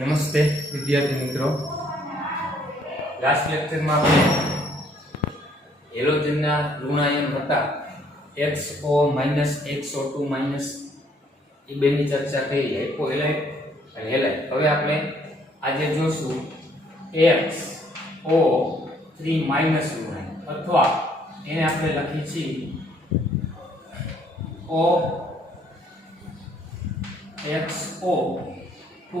નમસ્તે વિદ્યાર્થી મિત્રો, લાસ્ટ લેક્ચરમાં આપણે હેલોજનના ઋણાયન હતા XO XO2 એ બેની ચર્ચા કરી. હાઇપો હેલાઇટ અને હેલાઇટ. હવે આપણે આજે જોશું XO3 ઋણાયન, અથવા એને આપણે લખી છીએ OXO2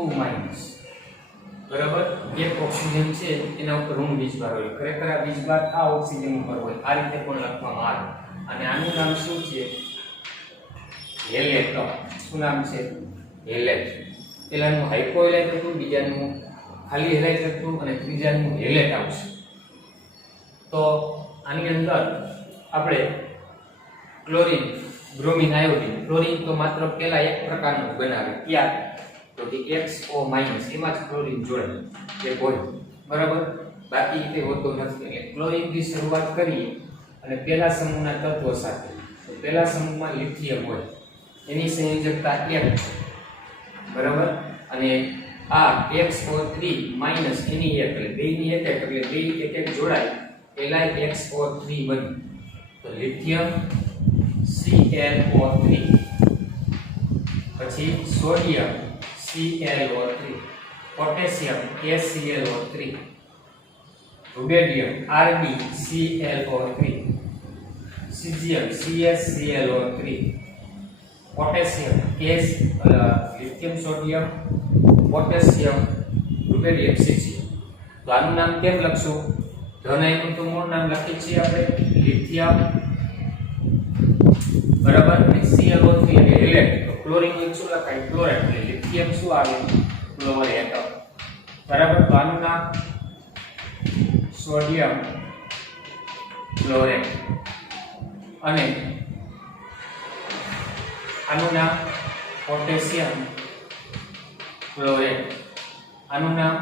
બરાબર. એક ઓક્સિજન છે એના ઉપર ઋણ વીજભાર હોય, ખરેખર આ વીજભાર આ ઓક્સિજન ઉપર હોય. આ રીતે પણ લખવામાં આવે. અને આનું નામ શું છે? હેલેટ. શું નામ છે? હેલેટ. પહેલાનું હાઇપો હેલાઇટ હતું, બીજાનું ખાલી હેલાઇટ હતું અને ત્રીજાનું હેલેટ આવશે. તો આની અંદર આપણે ક્લોરીન, બ્રોમિન, આયોડીન. ક્લોરીન તો માત્ર પેલા એક પ્રકારનું બનાવે, ક્યાં તો કે XO- એમાં જ ક્લોરીન જોડે એક હોય, બરાબર. બાકી તે હોતો નથી. એટલે ક્લોરીન થી શરૂઆત કરીએ અને પહેલા સમૂહના તત્વો સાથે. તો પહેલા સમૂહમાં લિથિયમ હોય, એની સંયોજકતા 1 છે, બરાબર. અને આ XO3 એની એક, એટલે બેની એક એટલે બે એક જોડાય પેલા XO3 બને. તો લિથિયમ ClO3, પછી sodium ClO3, potassium KClO3, rubidium RbClO3, caesium CsClO3, potassium lithium, sodium, potassium, rubidium, caesium. તો આનું નામ કેમ લખશું? ધન તો મૂળ નામ લખીએ છીએ આપણે લિથિયમ, બરાબર. અને ClO3 એટલે હેલેટ. તો ક્લોરીન નું શું લખાય? ક્લોરેટ. એટલે લિથિયમ શું આવે? ક્લોરેટ, બરાબર. તો આનું નામ સોડિયમ ક્લોરેટ, અને આનું નામ પોટેશિયમ ક્લોરેટ, આનું નામ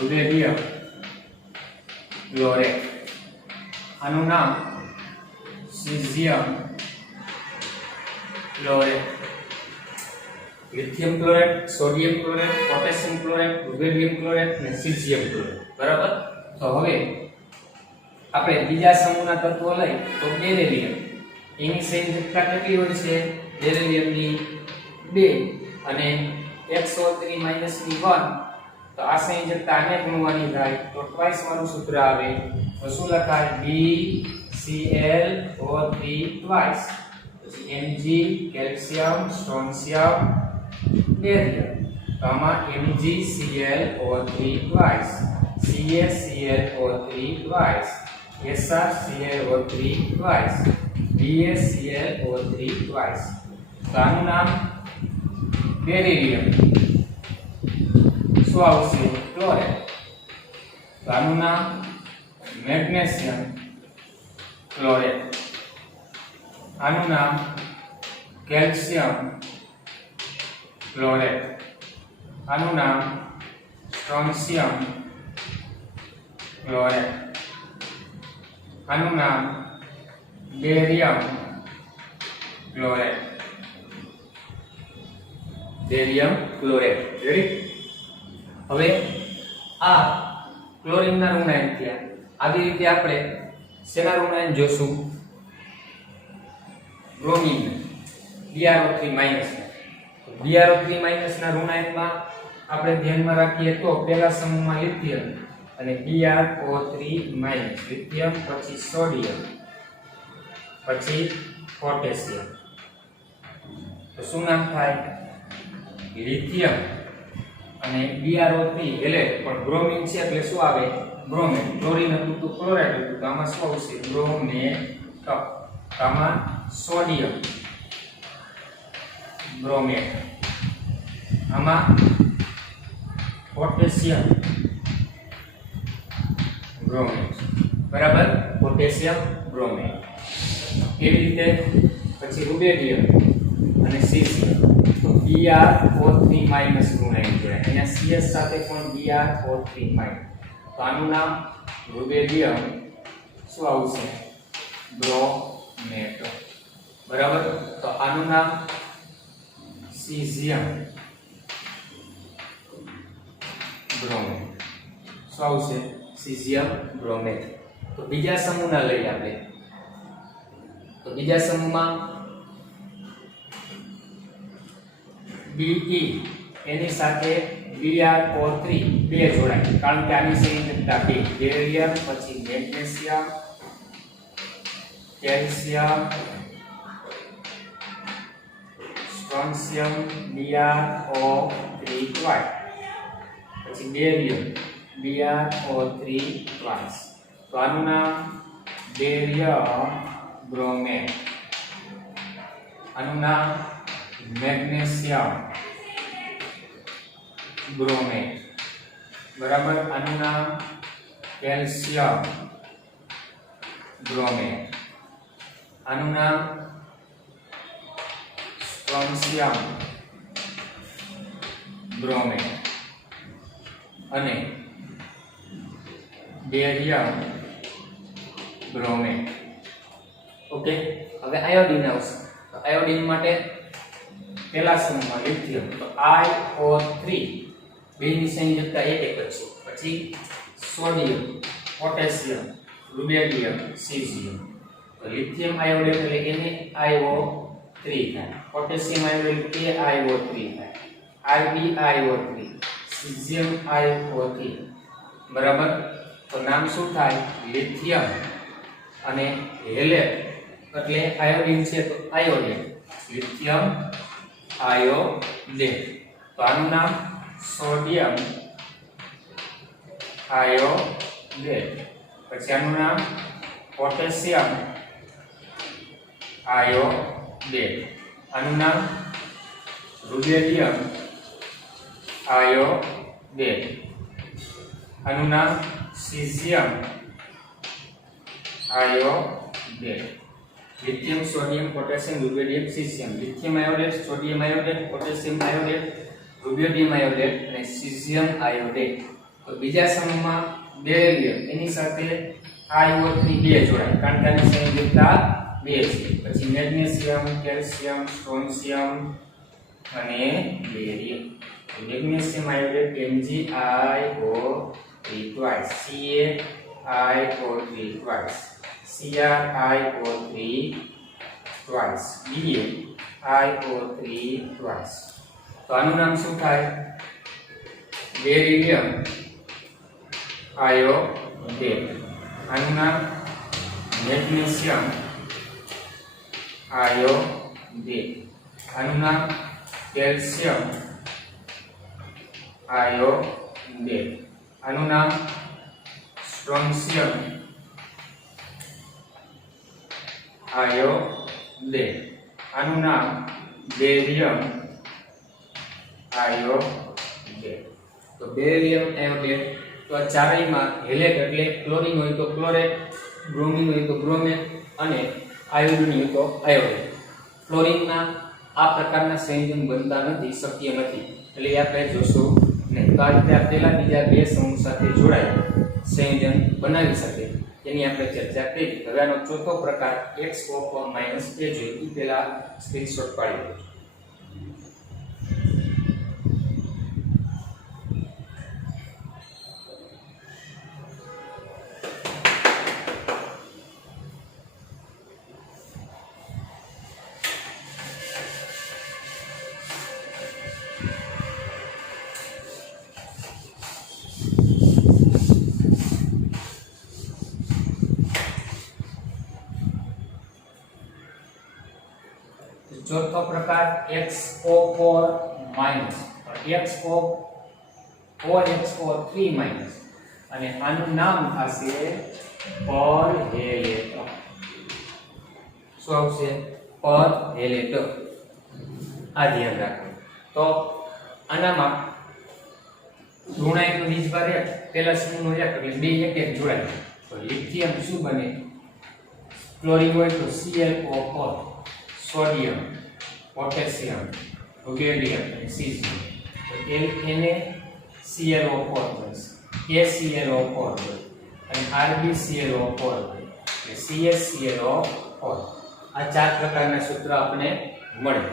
રુબેડિયમ ક્લોરેટ, આનું નામ caesium chlorate. Lithium chlorate, sodium chlorate, potassium chlorate, રુબેડિયમ chlorate અને સીઝિયમ ક્લોરેટ, બરાબર. તો હવે આપણે બીજા સમૂહના તત્વો લઈ તો બેરિલિયમ. એની સંયોજકતા કેટલી હોય છે? બેરિલિયમની 2 અને XO3 ની 1. તો આ સંયોજકતા આને ગુણવાની થાય તો ટ્વાઇસ વાળું સૂત્ર આવે. તો શું લખાય? BClO3 ટ્વાઇસ, પછી Mg કેલ્શિયમ, સ્ટ્રોન્શિયમ, બેરિયમ. તો આમાં MgClO3 twice, CaClO3 twice, SrClO3 twice, BaClO3 twice. તો આનું નામ બેરિલિયમ. શું આવશે? ક્લોરેટ. તો આનું નામ મેગ્નેશિયમ ક્લોરેટ, આનું નામ કેલ્શિયમ ક્લોરેટ, આનું નામ સ્ટ્રોન્શિયમ ક્લોરેટ, આનું નામ barium chlorate. Barium chlorate. Ready? હવે આ ક્લોરીનના ઋણાયન થયા. આવી રીતે આપણે શેના ઋણાયન જોશું? બ્રોમિન, BrO3 BrO3 ના ઋણાયનમાં આપણે ધ્યાનમાં રાખીએ તો પહેલા સમૂહમાં લિથિયમ અને BrO3 લિથિયમ, પછી સોડિયમ, પછી પોટેશિયમ. તો શું નામ થાય? લિથિયમ અને BrO3 હેલેટ, પણ બ્રોમિન છે એટલે શું આવે? બ્રોમેટ. ક્લોરીન હતું તો ક્લોરેટ હતું, તો આમાં શું આવશે? બ્રોમેટ. આમાં સોડિયમ બ્રોમેટ, આમાં પોટેશિયમ બ્રોમેટ, બરાબર. પોટેશિયમ બ્રોમેટ. કેવી રીતે? પછી રુબેડિયમ અને સીઝિયમ. તો BrO3 ઋણાયન જોડે. અહીંયા CS સાથે પણ BrO3 તો આનું નામ રુબેડિયમ શું આવશે? બ્રોમેટ, બરાબર. તો આનું નામ સીઝિયમ બ્રોમેટ. શું આવશે? સીઝિયમ બ્રોમેટ. તો બીજા સમૂહના લઈએ આપણે. તો બીજા સમૂહમાં Be એની સાથે Br3 બે જોડાય, કારણ કે આની સંયોજકતા બે. બેરિયમ પછી મેગ્નેશિયમ, કેલ્શિયમ, સ્ટ્રોન્શિયમ, Br3 twice, પછી બેરિયમ Br3 twice. તો આનું નામ બેરિયમ બ્રોમેટ. આનું નામ મેગ્નેશિયમ બ્રોમેટ. બરાબર. આનું નામ કેલ્શિયમ બ્રોમેટ. આનું નામ સ્ટ્રોન્શિયમ બ્રોમેટ અને બેરિયમ બ્રોમેટ. ઓકે. હવે આયોડિન આવશે. તો આયોડિન માટે પહેલા સમૂહમાં લિથિયમ, તો IO3 બેની સંયોજકતા એક જ છે. પછી સોડિયમ, પોટેશિયમ, રુબેડિયમ, સીઝિયમ. તો લિથિયમ આયોડેટ એટલે એને IO3 થાય, પોટેશિયમ આયોડેટ KIO3 થાય, RbIO3, સીઝિયમ IO3. બરાબર. તો નામ શું થાય? લિથિયમ અને હેલેટ એટલે આયોડિન છે તો આયોડેટ, લિથિયમ આયોડેટ. તો આનું નામ સોડિયમ આયોડેટ. પછી આનું નામ પોટેશિયમ આયોડેટ. આનું નામ રુબેડિયમ આયોડેટ. આનું નામ caesium iodate. Lithium, sodium, potassium, rubidium, caesium. Lithium iodate, sodium iodate, potassium iodate, rubidium iodate અને સીઝિયમ આયોડેટ. તો બીજા સમૂહમાં બેરિયમ એની સાથે IO3 બે જોડાય, કારણ કે આની સંયોજકતા બે છે. પછી મેગ્નેશિયમ, કેલ્શિયમ, સ્ટ્રોન્શિયમ અને barium. Magnesium આયોડેટ MgIO3 twice, CaIO3 twice, CrIO3 twice, BaIO3 twice. તો આનું નામ શું થાય? બેરિયમ આયોડેટ. આનું નામ મેગ્નેશિયમ આયોડેટ. આનું નામ કેલ્શિયમ આયોડેટ. આનું નામ સ્ટ્રોન્શિયમ આયોડેટ. આનું નામ બેરિયમ આયોડેટ. તો બેરિયમ આયોડેટ. તો આ ચારેયમાં હેલેટ એટલે ક્લોરીન હોય તો ક્લોરેટ, બ્રોમિન હોય તો બ્રોમેટ અને આયોડિન હોય તો આયોડેટ. ફ્લોરિનના આ પ્રકારના સંયોજન બનતા નથી, શક્ય નથી, એટલે એ આપણે જોશું નહીં. તો આ રીતે આપેલા બીજા બે સમૂહ સાથે જોડાય સંયોજન બનાવી શકે એની આપણે ચર્ચા કરી. હવે આનો ચોથો પ્રકાર XO4 - A જોઈએ. એ પહેલા સ્ક્રીનશોટ પાડી દો. ચોથો પ્રકાર XO4 XO3 અને આનું નામ થશે પરહેલેટ. શું આવશે? પરહેલેટ. આ ધ્યાન રાખો. તો આનામાં ઋણાયકનો વીજભાર એક, પહેલા સમૂહનો એક એટલે બે એક એક જોડાય. તો લિથિયમ શું બને? ક્લોરીન હોય તો ClO4, સોડિયમ, પોટેશિયમ, રુબેડિયમ અને સીઝિયમ. તો NaClO4 બનશે, KClO4 બને અને RbClO4 બને એટલે CsClO4. આ ચાર પ્રકારના સૂત્ર આપણે મળે.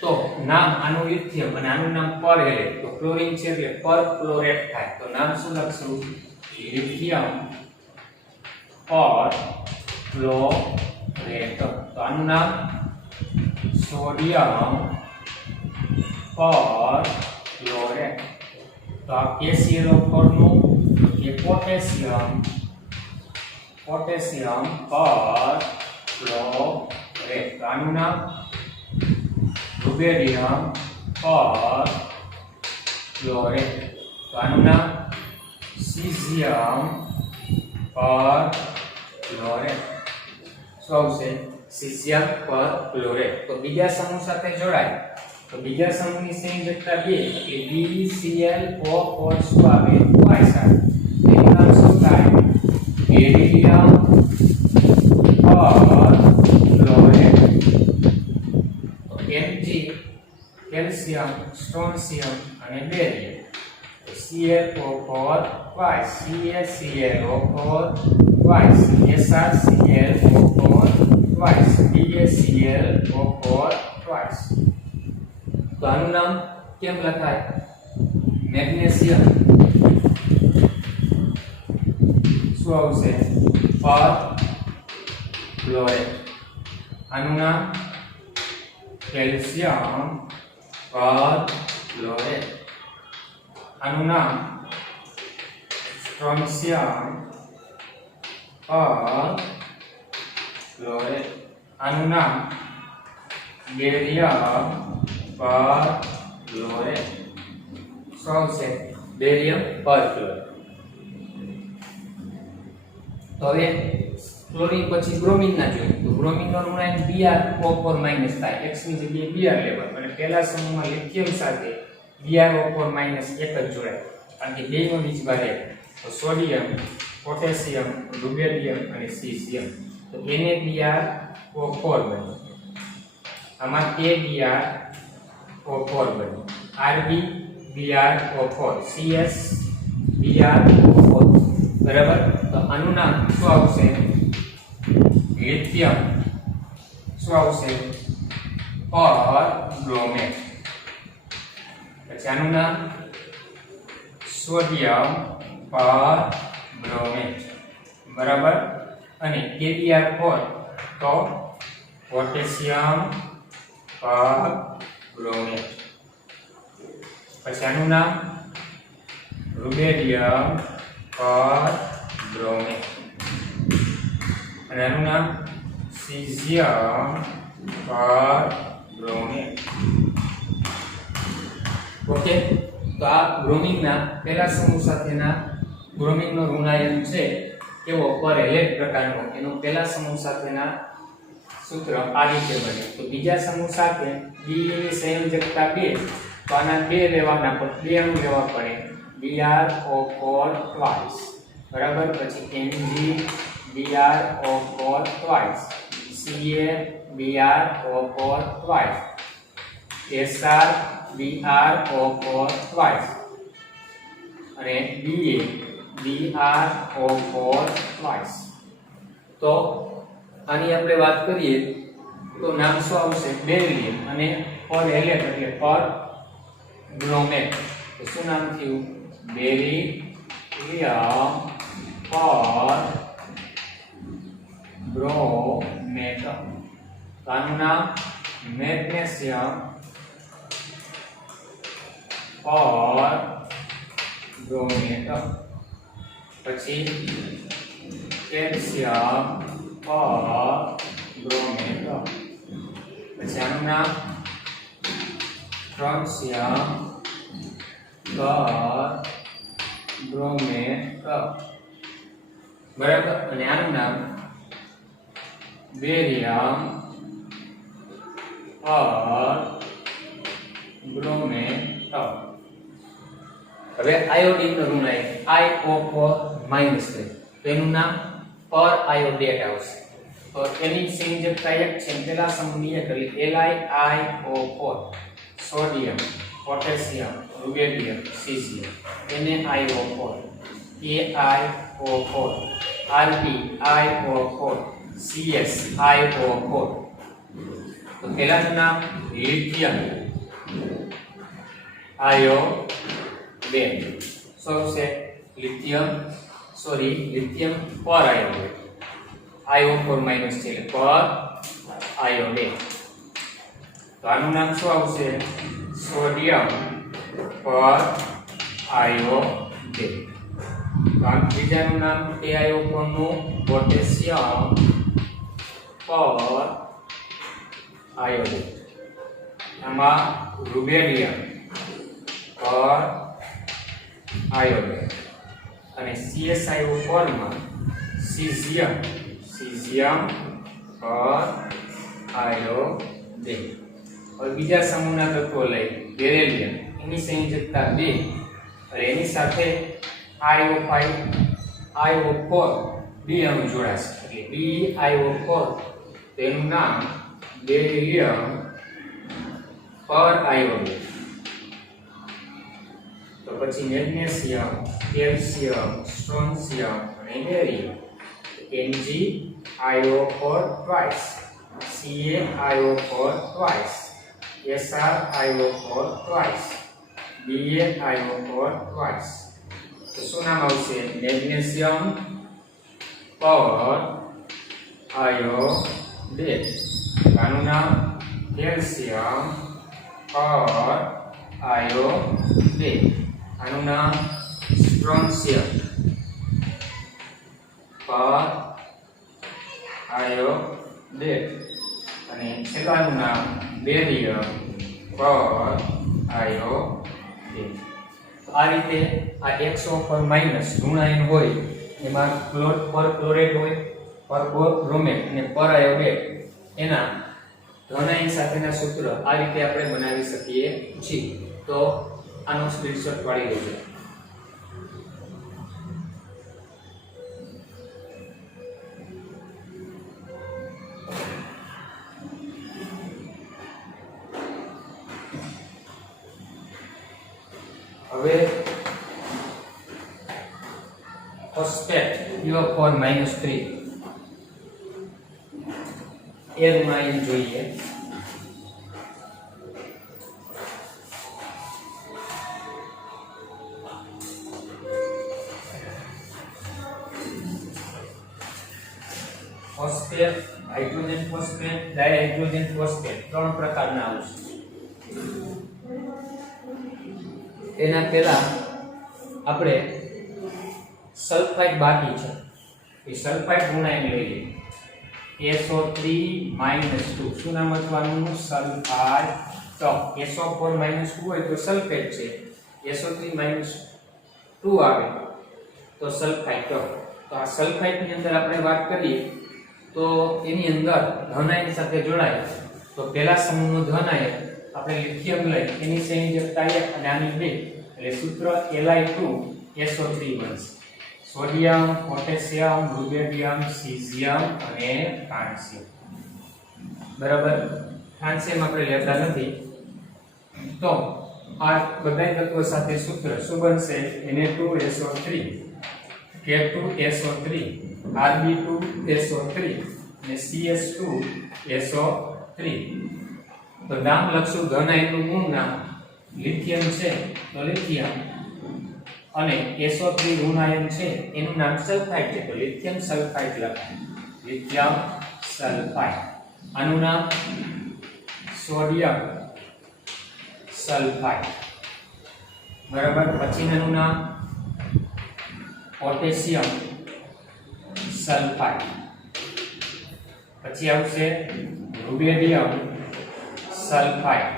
તો નામ આનું લિથિયમ અને આનું નામ પર હેલેટ, તો ક્લોરીન છે એટલે પર ક્લોરેટ થાય, તો નામ શું લખશું? લિથિયમ પર ક્લોરેટ. તો આનું નામ સોડિયમ પર ક્લોરેટ. તો આ KClO4 નું એ પોટેશિયમ પર ક્લોરેટ. તો આનું નામ રુબેરિયમ પર ક્લોરેટ. તો આનું નામ સીઝિયમ પર ક્લોરેટ. શું આવશે? સીઝિયમ પર ક્લોરેટ. તો બીજા સમૂહ સાથે જોડાય તો બીજા સમૂહની સંયોજકતા 2 એટલે BClO4 શું આવે? twice આવે. તેનું નામ શું થાય? બેરિલિયમ પર ક્લોરેટ. તો Mg કેલ્શિયમ, સ્ટ્રોન્શિયમ અને બેરિયમ. તો ClO4 twice, CaClO4 twice, SrClO4 twice, BaClO4 twice. તો આનું નામ કેમ લખાય? મેગ્નેશિયમ શું આવશે? પર ક્લોરેટ. આનું નામ કેલ્શિયમ પર ક્લોરેટ. આનું નામ સ્ટ્રોન્શિયમ પર ક્લોરેટ. આનું નામ બેરિયમ પર ક્લોરેટ. શું આવશે? બેરિયમ પર ક્લોરેટ. તો હવે ક્લોરીન પછી બ્રોમિન ના જોઈએ તો બ્રોમિન નો ઋણાંક BrO4 માઈનસ થાય, X ની જગ્યાએ Br લેવાનું અને પહેલા સમૂહમાં લિથિયમ સાથે BrO4 માઈનસ 1 જ જોડાય કારણ કે બેયનો વીજભાર 1. તો સોડિયમ, પોટેશિયમ, રુબેરિયમ અને સીઝિયમ. તો NaBrO4 બને. આમાં KBrO4 બને, RbBrO4, CsBrO4. બરાબર. તો આનું નામ શું આવશે? લિથિયમ શું આવશે? પર બ્રોમેટ. પછી આનું નામ સોડિયમ પર બ્રોમેટ. બરાબર. અને KBr4 તો પોટેશિયમ પર બ્રોમેટ. પછી આનું નામ રુબેરિયમ પર બ્રોમેટ. અને આનું નામ સીઝિયમ પર બ્રોમેટ. ઓકે. તો આ બ્રોમિનના પહેલા સમૂહ સાથેના બ્રોમિનનો ઋણાયન છે કેવો? પર હેલેટ પ્રકારનો. એનો પહેલા સમૂહ સાથેના સૂત્ર આ રીતે બને. તો બીજા સમૂહ સાથે B ની સંયોજકતા 2 તો આના 2 લેવાના પણ 2 અણુ લેવા પડે. BrO4 twice. બરાબર. પછી MgBrO4 twice, CaBrO4 twice, SrBrO4 twice અને BaBrO4 twice. તો આની આપણે વાત કરીએ તો નામ શું આવશે? બેરિલિયમ. અને પર હેલેટ એટલે પર બ્રોમેટ. તો શું નામ થયું? બેરિલિયમ પર બ્રોમેટ. આનું નામ મેગ્નેશિયમ પર બ્રોમેટ. પછી કેલ્શિયમ પર બ્રોમેટ. પછી આનું નામ સ્ટ્રોન્શિયમ પર બ્રોમેટ. બરાબર. અને આનું નામ બેરિયમ પર બ્રોમેટ. હવે આયોડિન નું ઋણાયન IO4 માઈનસ છે તો એનું નામ પર આયોડેટ આવશે. તો એની સંયોજકતા 1 છે. પહેલા સમૂહની 1 એટલે LiIO4, sodium, potassium, રુબેરિયમ, caesium. NaIO4, AiO4, RbIO4, CsIO4. તો પહેલાનું નામ લિથિયમ આયોડેટ. શું આવશે? લિથિયમ પર આયોડેટ. IO4 માઈનસ છે એટલે પર આયોડેટ. તો આનું નામ શું આવશે? સોડિયમ પર આયોડેટ. તો આ બીજાનું નામ AiO4 નું પોટેશિયમ પર આયોડેટ. આમાં રૂબેડિયમ પર આયોડેટ અને CSIO4 માં સીઝિયમ પર આયોડેટ. હવે બીજા સમૂહના તત્વો લઈ બેરિલિયમ, એની સંયોજકતા 2 અને એની સાથે IO4 બી અણુ જોડાશે એટલે BiO4. તો એનું નામ બેરિલિયમ પર આયોડેટ. તો પછી મેગ્નેશિયમ, કેલ્શિયમ, સ્ટ્રોન્શિયમ અને barium NgIO4 twice, CaIO4 twice, SrIO4 twice, BaIO4 twice. તો શું નામ આવશે? મેગ્નેશિયમ પર આયોડેટ. આનું નામ કેલ્શિયમ પર આયોડેટ. આનું નામ સ્ટ્રોન્શિયમ પર આયોડેટ અને છેલ્લાનું નામ બેરિયમ પર આયોડેટ. આ રીતે આ XO4 માઈનસ ઋણાયન હોય એમાં પર ક્લોરેટ હોય, પર બ્રોમેટ અને પર આયોડેટ એના ધનાયન સાથેના સૂત્ર આ રીતે આપણે બનાવી શકીએ છીએ. તો આનો સ્ક્રીનશોટ પાડી લેજો. હવે ફોસ્ફેટ UO4 -3 એ ઋણાયન જોઈએ. Phosphate, hydrogen phosphate, dihydrogen phosphate 3 પ્રકારના આવશે. એના પહેલા આપણે સલ્ફાઇડ બાકી છે એ સલ્ફાઇડ ઋણાયન લઈ લઈએ. SO3 -2 શું નામ હતું? સલ્ફાઇડ. તો SO4 -2 હોય તો સલ્ફેટ છે, SO3 -2 આવે તો સલ્ફાઇડ. તો આ સલ્ફાઇડ ની અંદર આપણે વાત કરીએ તો એની અંદર ધનાયન સાથે જોડાય તો પહેલા સમૂહનું ધનાયન આપણે લિથિયમ લઈ એની સંયોજકતા 1 અને આની 2 એટલે સૂત્ર Li2SO3 બનશે. સોડિયમ, પોટેશિયમ, રૂબેડિયમ, સીઝિયમ અને ફ્રાન્સિયમ. બરાબર, ફ્રાન્સિયમ આપણે લેતા નથી. તો આ બધા તત્વો સાથે સૂત્ર શું બનશે? Na2SO3, K2SO3, Rb2SO3 અને CS2SO3. તો નામ લખશું ધનાયનનું મૂળ નામ લિથિયમ છે તો લિથિયમ અને SO3 ઋણાયન છે એનું નામ સલ્ફાઇડ છે તો લિથિયમ સલ્ફાઇડ લખાય. Lithium sulphide. આનું નામ સોડિયમ સલ્ફાઇડ. બરાબર. પછીનું નામ પોટેશિયમ સલ્ફાઇડ. પછી આવશે રૂબેડિયમ સલ્ફાઇડ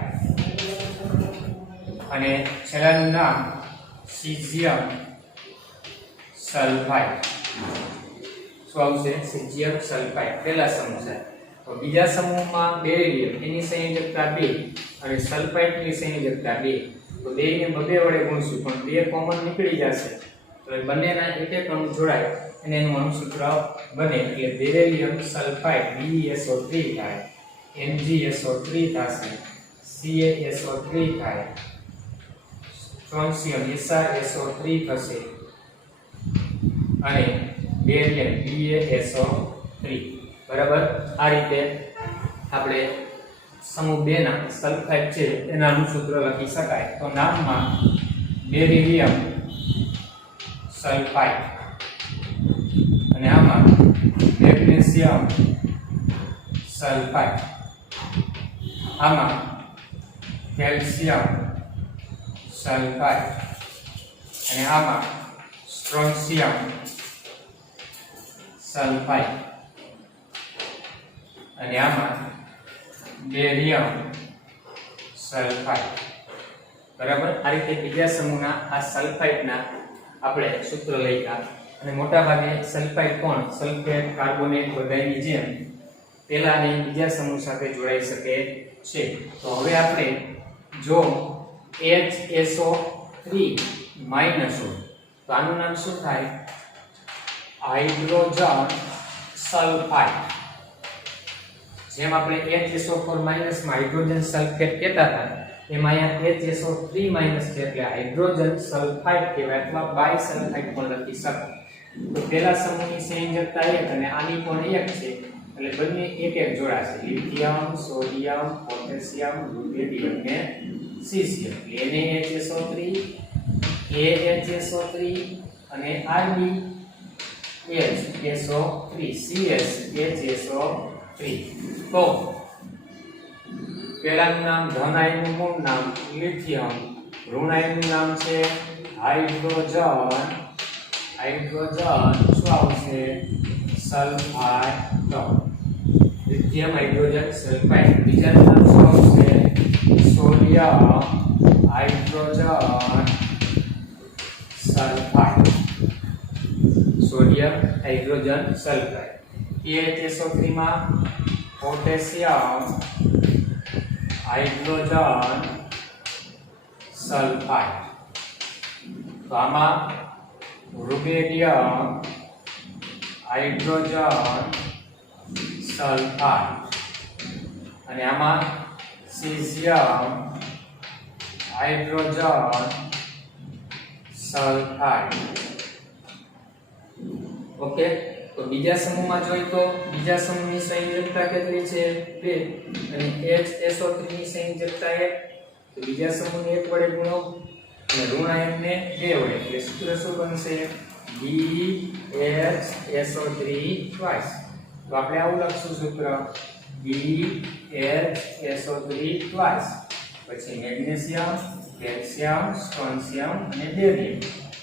અને છેલ્લાનું નામ સીઝિયમ સલ્ફાઇડ. શું આવશે? સીઝિયમ સલ્ફાઇડ પહેલા સમૂહ છે. તો બીજા સમૂહમાં બેરિલિયમ એની સંયોજકતા 2 અને સલ્ફાઇડની સંયોજકતા 2. તો 2 ને 2 વડે ગુણશું પણ 2 કોમન નીકળી જશે તો બંનેના એક એક અણુ જોડાય અને એનું અણુસૂત્ર બને એટલે બેરિલિયમ સલ્ફાઇડ BeSO3 થાય, MgSO3 થશે, CaSO3 થાય, સ્ટ્રોન્શિયમ SrSO3 થશે અને બેરિયમ BaSO3. બરાબર. આ રીતે આપણે સમૂહ 2 ના સલ્ફાઇડ છે એનાનું સૂત્ર લખી શકાય. તો નામમાં બેરિલિયમ સલ્ફાઇડ અને આમાં મેગ્નેશિયમ સલ્ફાઇડ, આમાં કેલ્શિયમ સલ્ફાઇડ અને આમાં સ્ટ્રોન્શિયમ સલ્ફાઇડ અને આમાં બેરિયમ સલ્ફાઇડ. બરાબર. આ રીતે બીજા સમૂહના આ સલ્ફાઇડના આપણે સૂત્ર લખ્યા. અને મોટા ભાગે સલ્ફાઇડ પણ સલ્ફેટ, કાર્બોનેટ બધાની જેમ પહેલા અને બીજા સમૂહ સાથે જોડાઈ શકે છે. તો હવે આપણે જો HSO3 માઈનસ હોય તો આનું નામ શું થાય? Hydrogen sulphide. જેમ આપણે HSO4 માઈનસ માં હાઇડ્રોજન સલ્ફેટ કહેતા હતા, એમાં અહીંયા HSO3 માઈનસ છે એટલે હાઇડ્રોજન સલ્ફાઇડ કહેવાય અથવા બાયસલ્ફાઇડ પણ લખી શકાય. તો પહેલા સમૂહની સંયોજકતા 1 અને આની પણ 1 છે એટલે બંને એક એક જોડાશે. લિથિયમ, સોડિયમ, પોટેશિયમ, રુબિડિયમ ને સીસિયમ. એને HSO3, AHSO3 અને RbHSO3, CSHSO3. તો પહેલાનું નામ ધન આયનનું મૂળ નામ લિથિયમ, ઋણ આયનનું નામ છે હાઇડ્રોજન. હાઇડ્રોજન શું આવશે? સલ્ફાઇડ. Lithium hydrogen sulphide. બીજાનું નામ શું આવશે? Sodium hydrogen sulphide. Sodium hydrogen sulphide. PHSO3 માં પોટેશિયમ હાઇડ્રોજન સલ્ફાઇડ. તો આમાં રુબિડિયમ હાઇડ્રોજન સલ્ફાઇડ અને આમાં સીઝિયમ હાઇડ્રોજન સલ્ફાઇડ. ઓકે. તો બીજા સમૂહમાં જોઈએ તો બીજા સમૂહની સંયોજકતા કેટલી છે? 2 અને HSO3 ની સંયોજકતા 1. તો બીજા સમૂહને 1 વડે ગુણો અને ઋણ આયનને 2 વડે એટલે સૂત્ર શું બનશે? BHSO3 twice. તો આપણે આવું લખશું સૂત્ર BHSO3 twice. પછી મેગ્નેશિયમ, કેલ્શિયમ, સ્ટ્રોન્શિયમ અને બેરિયમ.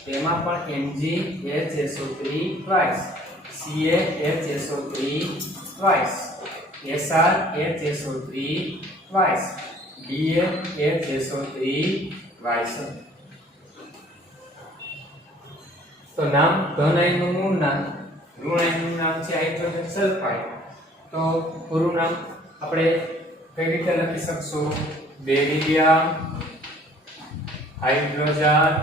તેમાં પણ MgHSO3 twice, CaHSO3 twice, SrHSO3 twice, BaHSO3 twice. તો નામ ધન આયનનું મૂળ નામ, ઋણ આયનનું નામ છે હાઇડ્રોજન સલ્ફાઇડ. તો પૂરું નામ આપણે કઈ રીતે લખી શકશું? Beryllium hydrogen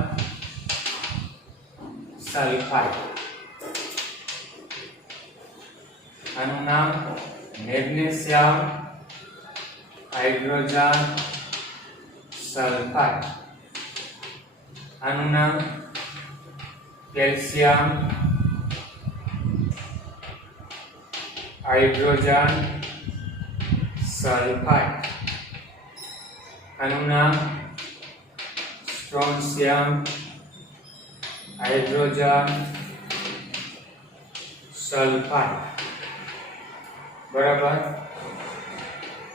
sulphide. આનું નામ મેગ્નેશિયમ હાઇડ્રોજન સલ્ફાઇડ. આનું નામ કેલ્શિયમ હાઇડ્રોજન સલ્ફાઇડ. આનું નામ સ્ટ્રોન્શિયમ હાઇડ્રોજન સલ્ફાઇડ. બરાબર.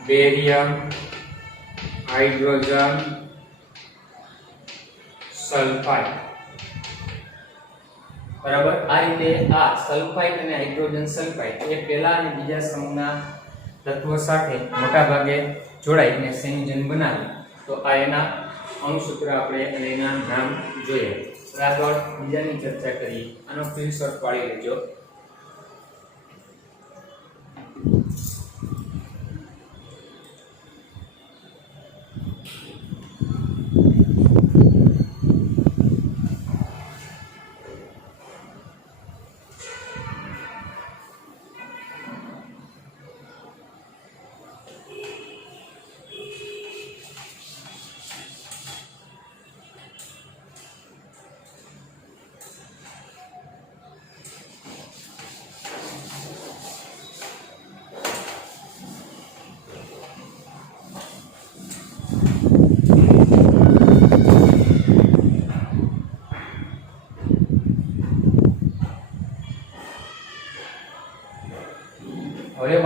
Barium hydrogen sulphide. બરાબર. આ રીતે આ સલ્ફાઇડ અને હાઇડ્રોજન સલ્ફાઇડ એ પહેલા અને બીજા સમૂહના તત્વો સાથે મોટા ભાગે જોડાઈને સંયોજન બનાવે. તો આ એના અણુસૂત્ર આપણે અને એના નામ જોઈએ. આગળ બીજાની ચર્ચા કરી. આનો સ્ક્રીનશોટ પાડી લેજો.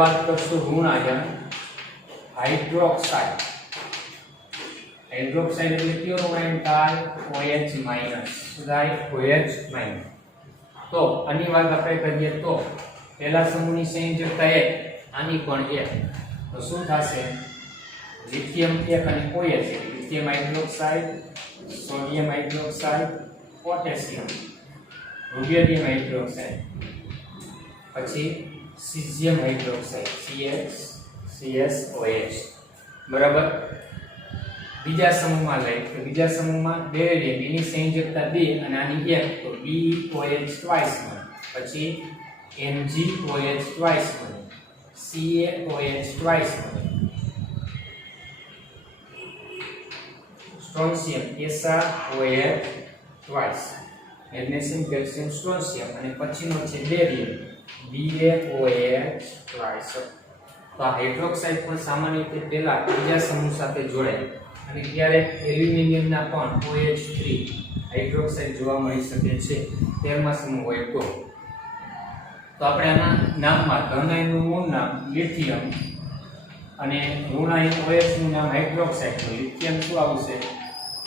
વાત કરશું ઋણ આયન હાઇડ્રોક્સાઇડ. હાઇડ્રોક્સાઇડ એટલે કયો ઋણ આયન થાય? OH minus. શું થાય? OH minus. તો આની વાત આપણે કરીએ તો પહેલા સમૂહની સંયોજકતા 1, આની પણ 1. તો શું થશે? લિથિયમ 1 અને OH, lithium hydroxide, sodium hydroxide, potassium, rubidium hydroxide, પછી સીઝિયમ હાઇડ્રોક્સાઇડ CSOH. બરાબર. બીજા સમૂહમાં લઈ તો બીજા સમૂહમાં બેરિયમ, એની સંયોજકતા 2 અને આની 1, તો BOH ટ્વાઇસ મળે. પછી MgOH ટ્વાઇસ મળે, CaOH ટ્વાઇસ મળે, સ્ટ્રોન્શિયમ SrOH ટ્વાઇસ, મેગ્નેશિયમ, કેલ્શિયમ, સ્ટ્રોન્શિયમ, અને પછીનો છે બેરિયમ BaOH ટ્વાઇસ. તો આ હાઇડ્રોક્સાઇડ પણ સામાન્ય રીતે પહેલા બીજા સમૂહ સાથે જોડાય અને ક્યારેક એલ્યુમિનિયમના પણ OH3 હાઇડ્રોક્સાઇડ જોવા મળી શકે છે 13મા સમૂહ હોય તો. તો આપણે આના નામમાં ધન આયનનું મૂળ નામ લિથિયમ અને ઋણ આયન OH નું નામ હાઇડ્રોક્સાઇડ. તો લિથિયમ શું આવશે?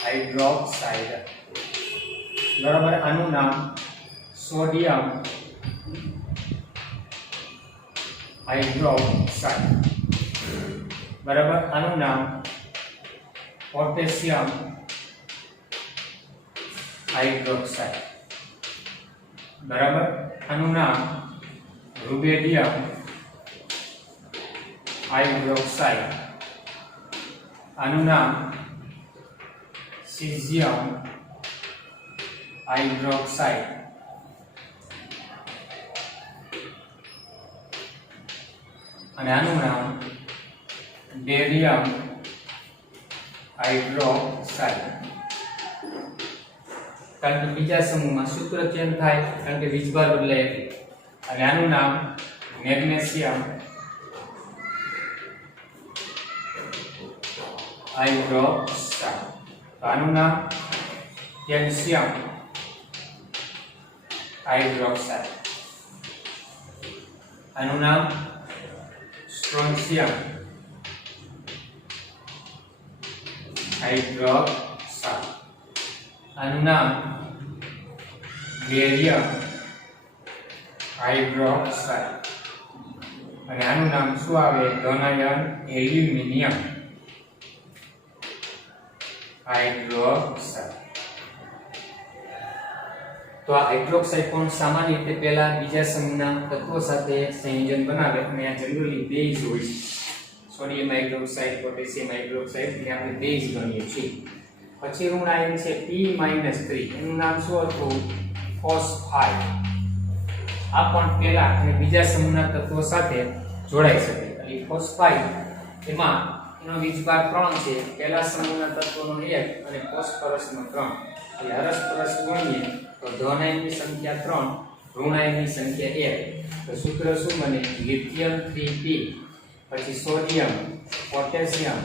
હાઇડ્રોક્સાઇડ. બરાબર. આનું નામ સોડિયમ હાઇડ્રોક્સાઇડ. બરાબર. આનું નામ પોટેશિયમ હાઇડ્રોક્સાઇડ. બરાબર. આનું નામ રુબિડિયમ હાઇડ્રોક્સાઇડ. આનું નામ સીઝિયમ હાઇડ્રોક્સાઇડ. અને આનું નામ બેરિયમ હાઇડ્રોક્સાઇડ. કારણ કે બીજા સમૂહમાં સૂત્ર ચેન્જ થાય, કારણ કે વીજભાર બદલાય. અને આનું નામ મેગ્નેશિયમ હાઇડ્રોક્સાઇડ. આનું નામ કેલ્શિયમ હાઇડ્રોક્સાઇડ. આનું નામ સ્ટ્રોન્શિયમ હાઇડ્રોક્સાઇડ. આનું નામ બેરિયમ હાઇડ્રોક્સાઇડ. અને આનું નામ શું આવે? ધન આયન એલ્યુમિનિયમ હાઇડ્રોક્સાઇડ. તો આ હાઇડ્રોક્સાઇડ પણ સામાન્ય રીતે પહેલા બીજા સમૂહના તત્વો સાથે સંયોજન બનાવે અને આ જનરલી બેઝ હોય છે. સોડિયમ હાઇડ્રોક્સાઇડ, પોટેશિયમ હાઇડ્રોક્સાઇડ ને આપણે બેઝ ગણીએ છીએ. પછી ઋણ આયન છે P-3, એનું નામ શું હતું? ફોસ્ફાઇડ. આ પણ પહેલા અને બીજા સમૂહના તત્વો સાથે જોડાઈ શકે. એટલે ફોસ્ફાઇડ એમાં એનો વીજભાર 3 છે. પહેલા સમૂહના તત્વોનો 1 અને ફોસ્ફરસનો 3. એટલે અરસપરસ ગણીએ તો ધન આયનની સંખ્યા 3, ઋણ આયનની સંખ્યા 1. તો સૂત્ર શું બને? લિથિયમ 3P, પછી સોડિયમ, પોટેશિયમ,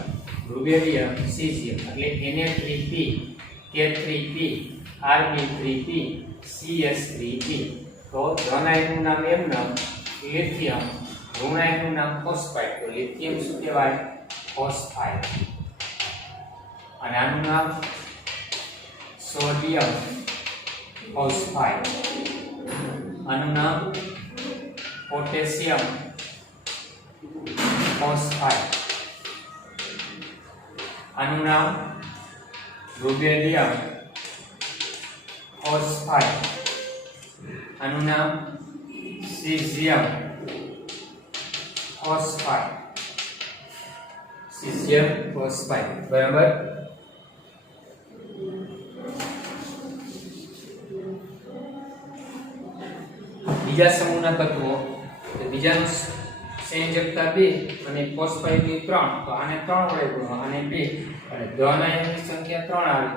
રુબિડિયમ, સીઝિયમ, એટલે Na3P, K3P, Rb3P, CS3P. તો ધન આયનનું નામ એમનું લિથિયમ, ઋણ આયનનું નામ ફોસ્ફાઇડ. તો લિથિયમ શું કહેવાય? ફોસ્ફાઇડ. અને આનું નામ સોડિયમ ફોસ્ફાઇડ. આનું નામ પોટેશિયમ ફોસ્ફાઇડ. આનું નામ રુબિડિયમ ફોસ્ફાઇડ. આનું નામ સીઝિયમ ફોસ્ફાઇડ. Caesium phosphide. બરાબર. બીજા સમૂહના તત્વો, તો બીજાનું સંયોજકતા 2 અને ફોસ્ફાઇડની 3. તો આને 3 વડે ગુણો, આને 2. અને ધન આયનની સંખ્યા 3 આવે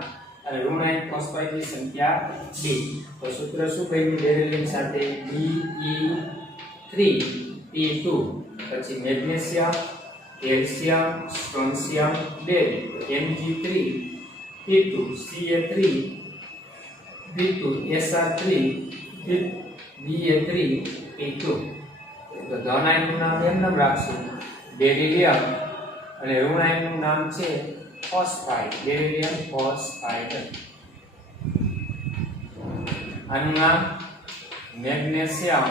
અને ઋણ આયન ફોસ્ફાઇડની સંખ્યા 2. તો સૂત્ર શું બન્યું? બેરિયમ સાથે Be3P2. પછી magnesium, calcium, સ્ટ્રોન્શિયમ, barium Mg3P2, Ca3P2, Sr3Ba3P2. તો ધન આયનનું નામ એમ નામ રાખશું બેરિલિયમ અને ઋણ આયનનું નામ છે ફોસ્ફાઇડ, બેરિલિયમ ફોસ્ફાઇડ. આનું નામ મેગ્નેશિયમ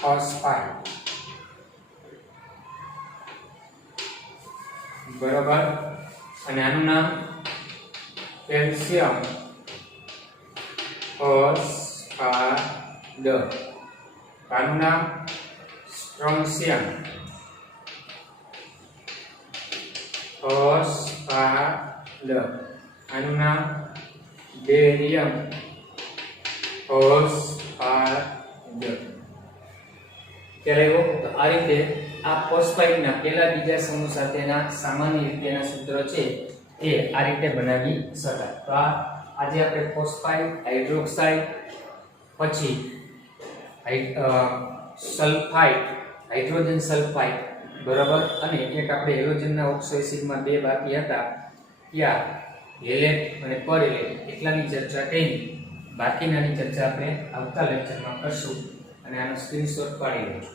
ફોસ્ફાઇડ. બરોબર. અને આનું નામ કેલ્શિયમ ફોસ્ફાઇડ. આનું નામ સ્ટ્રોન્શિયમ ફોસ્ફાઇડ. આનું નામ બેરિયમ ફોસ્ફાઇડ. ત્યારે તો આ રીતે આ ફોસ્ફાઇડના પહેલા બીજા સમૂહ સાથેના સામાન્ય રીતેના સૂત્ર છે એ આ રીતે બનાવી શકાય. તો આજે આપણે ફોસ્ફાઇડ, હાઇડ્રોક્સાઇડ, પછી સલ્ફાઇડ, હાઇડ્રોજન સલ્ફાઇડ, બરાબર, અને એક આપણે હેલોજનના ઓક્સો એસિડમાં બે બાકી હતા ત્યાં હેલેટ અને પરહેલેટ એટલાની ચર્ચા કરી. બાકીનાની ચર્ચા આપણે આવતા લેક્ચરમાં કરશું અને આનો સ્ક્રીનશોટ પાડી લેજો.